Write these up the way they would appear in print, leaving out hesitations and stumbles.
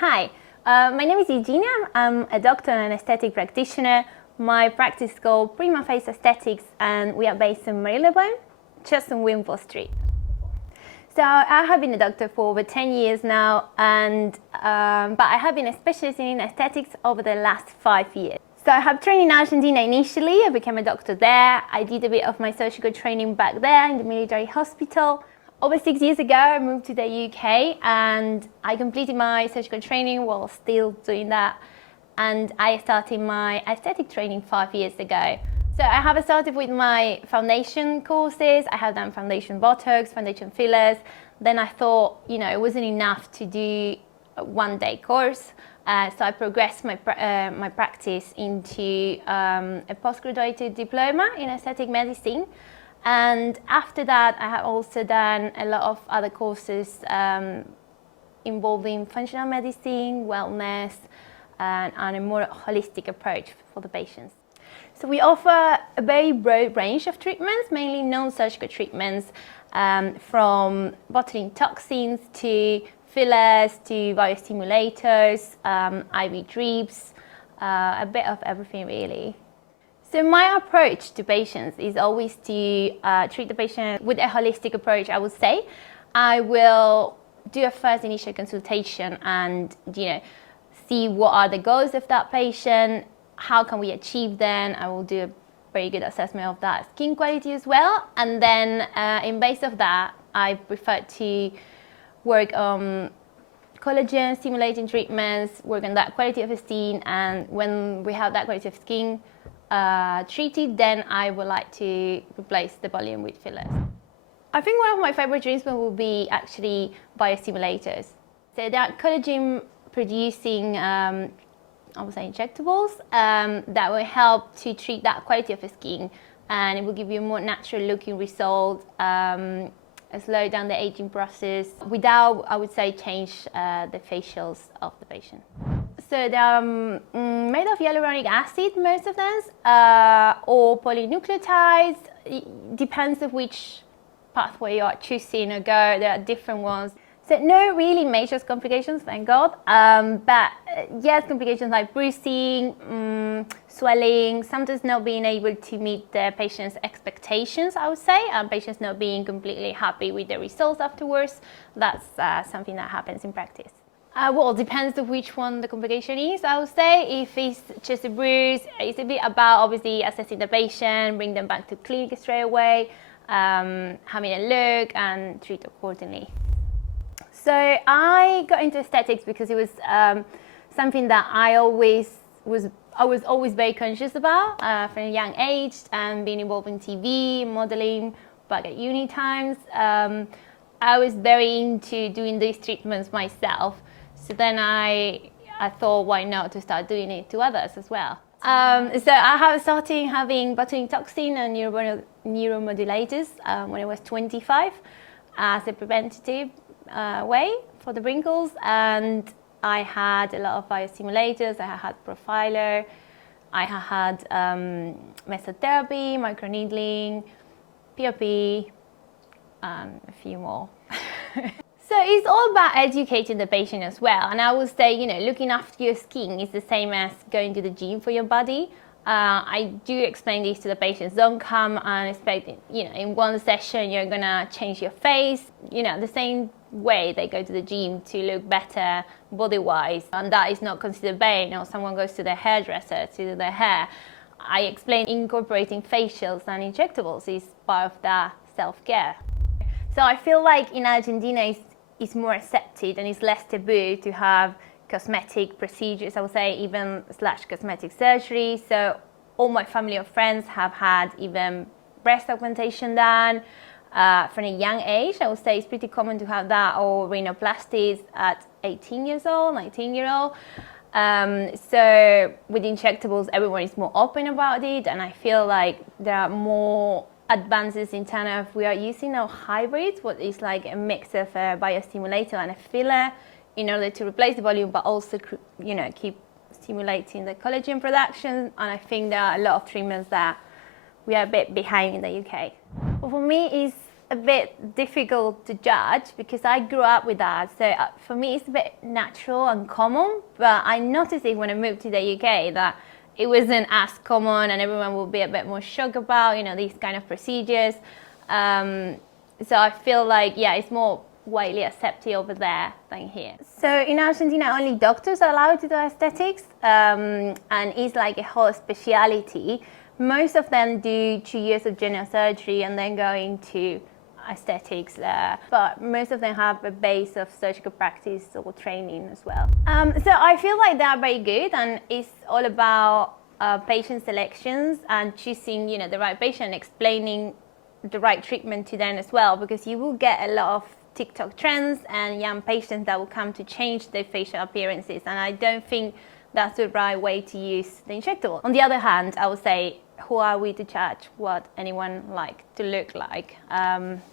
Hi, my name is Eugenia. I'm a doctor and aesthetic practitioner. My practice is called Prima Face Aesthetics, and we are based in Marylebone, just on Wimpole Street. So I have been a doctor for over 10 years now, but I have been a specialist in aesthetics over the last 5 years. So I have trained in Argentina initially. I became a doctor there. I did a bit of my surgical training back there in the military hospital. Over 6 years ago, I moved to the UK and I completed my surgical training while still doing that. And I started my aesthetic training 5 years ago. So I have started with my foundation courses. I have done foundation Botox, foundation fillers. Then I thought, it wasn't enough to do a one-day course. So I progressed my practice into a postgraduate diploma in aesthetic medicine. And after that, I have also done a lot of other courses involving functional medicine, wellness, and a more holistic approach for the patients. So we offer a very broad range of treatments, mainly non-surgical treatments, from botulinum toxins to fillers to biostimulators, IV drips, a bit of everything really. So my approach to patients is always to treat the patient with a holistic approach, I would say. I will do a first initial consultation and see what are the goals of that patient, how can we achieve them. I will do a very good assessment of that skin quality as well. And then in base of that, I prefer to work on collagen stimulating treatments, work on that quality of the skin, and when we have that quality of skin treated, then I would like to replace the volume with fillers. I think one of my favorite treatments will be actually biostimulators. So they are collagen producing, I would say, injectables that will help to treat that quality of the skin, and it will give you a more natural looking result, slow down the aging process without, I would say, change the facials of the patient. So they are made of hyaluronic acid, most of them, or polynucleotides. It depends on which pathway you are choosing or go. There are different ones. So no really major complications, thank God. But yes, complications like bruising, swelling, sometimes not being able to meet the patient's expectations, I would say, and patients not being completely happy with the results afterwards. That's something that happens in practice. Well, it depends on which one the complication is, I would say. If it's just a bruise, it's a bit about obviously assessing the patient, bring them back to clinic straight away, having a look and treat accordingly. So I got into aesthetics because it was something that I was always very conscious about from a young age, and being involved in TV, modeling, back at uni times. I was very into doing these treatments myself. So then I thought, why not to start doing it to others as well. So I have started having botulinum toxin and neuromodulators when I was 25 as a preventative way for the wrinkles, and I had a lot of biostimulators. I had Profiler, I had mesotherapy, microneedling, PRP, and a few more. So it's all about educating the patient as well. And I would say, looking after your skin is the same as going to the gym for your body. I do explain this to the patients. Don't come and expect, in one session you're gonna change your face. The same way they go to the gym to look better body-wise, and that is not considered bad. Someone goes to their hairdresser to do their hair. I explain incorporating facials and injectables is part of that self-care. So I feel like in Argentina it's more accepted and it's less taboo to have cosmetic procedures, I would say, even / cosmetic surgery. So all my family or friends have had even breast augmentation done from a young age. I would say it's pretty common to have that, or rhinoplasties at 18 years old, 19-year-old. So with injectables, everyone is more open about it, and I feel like there are more advances in terms of we are using now hybrids, what is like a mix of a biostimulator and a filler in order to replace the volume, but also keep stimulating the collagen production. And I think there are a lot of treatments that we are a bit behind in the UK. But for me, it's a bit difficult to judge because I grew up with that. So for me, it's a bit natural and common. But I noticed it when I moved to the UK that it wasn't as common, and everyone will be a bit more shocked about, these kind of procedures. So I feel like, it's more widely accepted over there than here. So in Argentina, only doctors are allowed to do aesthetics, and it's like a whole speciality. Most of them do 2 years of general surgery and then go into aesthetics there, but most of them have a base of surgical practice or training as well. So I feel like they're very good, and it's all about patient selections and choosing, the right patient, explaining the right treatment to them as well, because you will get a lot of TikTok trends and young patients that will come to change their facial appearances, and I don't think that's the right way to use the injectable. On the other hand, I would say, who are we to judge what anyone like to look like?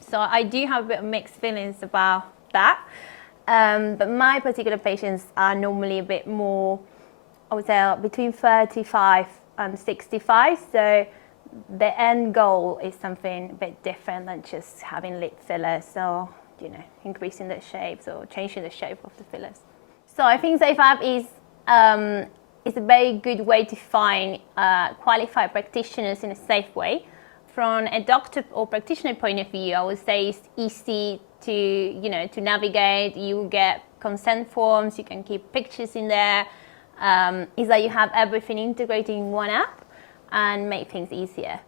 So I do have a bit of mixed feelings about that. But my particular patients are normally a bit more, I would say, between 35 and 65. So the end goal is something a bit different than just having lip fillers or, increasing the shapes or changing the shape of the fillers. So I think SafeAP is a very good way to find qualified practitioners in a safe way. From a doctor or practitioner point of view, I would say it's easy to navigate. You get consent forms, you can keep pictures in there. It's like you have everything integrated in one app and make things easier.